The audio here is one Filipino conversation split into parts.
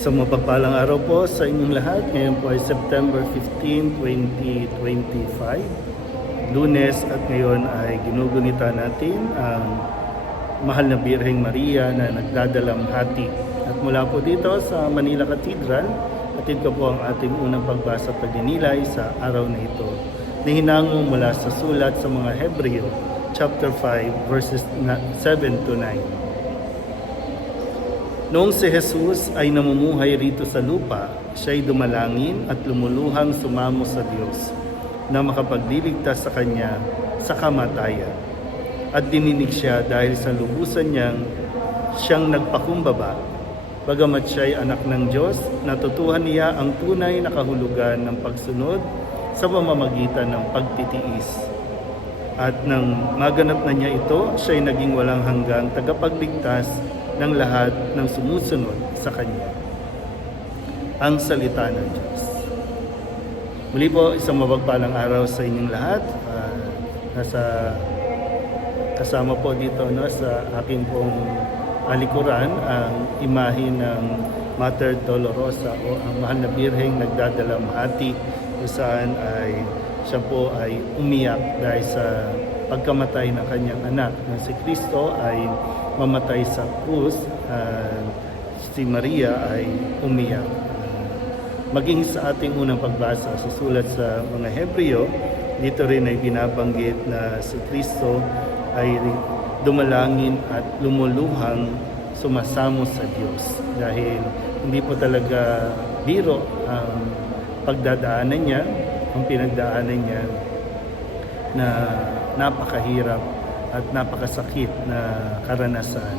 Isang mapagpalang araw po sa inyong lahat. Ngayon po ay September 15, 2025. Lunes at ngayon ay ginugunita natin ang mahal na Birheng Maria na nagdadalamhati. At mula po dito sa Manila Cathedral, atid ko po ang ating unang pagbasa pagdinilay sa araw na ito na hinango mula sa sulat sa mga Hebreo, chapter 5, verses na- 7 to 9. Noong si Jesus ay namumuhay rito sa lupa, siya'y dumalangin at lumuluhang sumamo sa Diyos na makapagliligtas sa Kanya sa kamatayan. At dininig siya dahil sa lubusan niyang siyang nagpakumbaba. Bagamat siya'y anak ng Diyos, natutuhan niya ang tunay na kahulugan ng pagsunod sa pamamagitan ng pagtitiis. At nang maganap na niya ito, siya'y naging walang hanggang tagapagligtas ng lahat ng sumusunod sa Kanya. Ang Salita ng Diyos. Muli po, isang mapagpalang araw sa inyong lahat. Ah, nasa kasama po dito no, sa aking pong alikuran ang imahe ng Mater Dolorosa o ang mahal na birheng nagdadalamhati kung saan ay siya po ay umiyak dahil sa pagkamatay ng kanyang anak na si Kristo ay mamatay sa krus at si Maria ay umiyak. Maging sa ating unang pagbasa sa sulat sa mga Hebreo, dito rin ay binabanggit na si Kristo ay dumalangin at lumuluhang sumasamo sa Diyos dahil hindi po talaga biro ang pagdadaanan niya, ang pinagdaanan niya na napakahirap at napakasakit na karanasan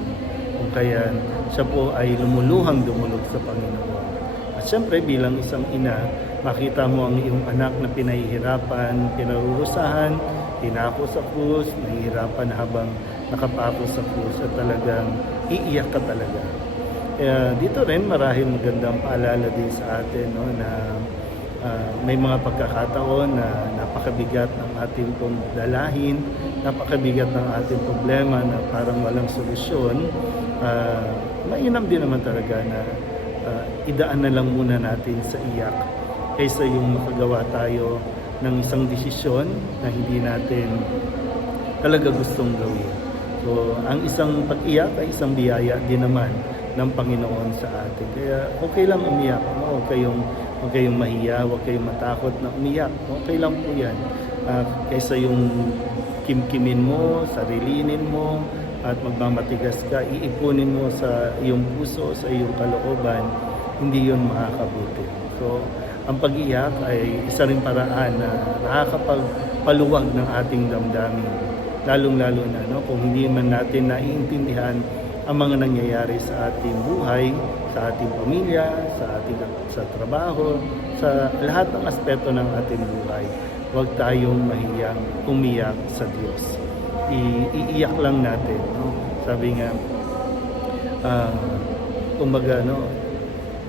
kung kaya siya po ay lumuluhang dumulog sa Panginoon. At siyempre bilang isang ina, makita mo ang iyong anak na pinahihirapan, pinarurusahan, tinako sa krus, nahihirapan habang nakapako sa krus at talagang iiyak ka talaga. Kaya dito rin marahil magandang paalala din sa atin no, na ah, may mga pagkakataon na napakabigat ng ating pong dalahin, napakabigat ng ating problema na parang walang solusyon. Ah, mainam din naman talaga na ah, idaan na lang muna natin sa iyak kaysa yung makagawa tayo ng isang desisyon na hindi natin talaga gustong gawin. So, ang isang pag-iyak ay isang biyaya din naman ng Panginoon sa atin. Kaya okay lang umiyak. No? Huwag kayong, huwag kayong mahiya, huwag kayong matakot na umiyak. Okay lang po yan. Ah, kaysa yung kimkimin mo, sarilinin mo, at magmamatigas ka, iipunin mo sa iyong puso, sa iyong kalooban, hindi yun makakabuti. So, ang pag-iyak ay isa rin paraan na nakakapagpaluwag ng ating damdamin. Lalong-lalo na no, kung hindi man natin naiintindihan ang mga nangyayari sa ating buhay, sa ating pamilya, sa ating sa trabaho, sa lahat ng aspeto ng ating buhay. Huwag tayong mahiyang umiyak sa Diyos. I- iiyak lang natin. No? Sabi nga, ah, kumbaga, no,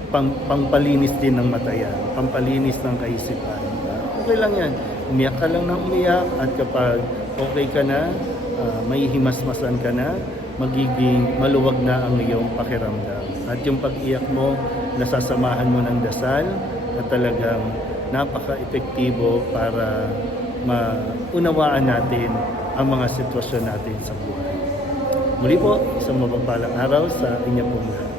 pang, pangpalinis din ng mata yan, pampalinis ng kaisipan. Ah, okay lang yan. Umiyak ka lang ng umiyak at kapag okay ka na, ah, may himasmasan ka na, magiging maluwag na ang iyong pakiramdam. At yung pag-iyak mo, nasasamahan mo ng dasal na talagang napaka-epektibo para maunawaan natin ang mga sitwasyon natin sa buhay. Muli po, isang mapagpalang araw sa inyo pong lahat.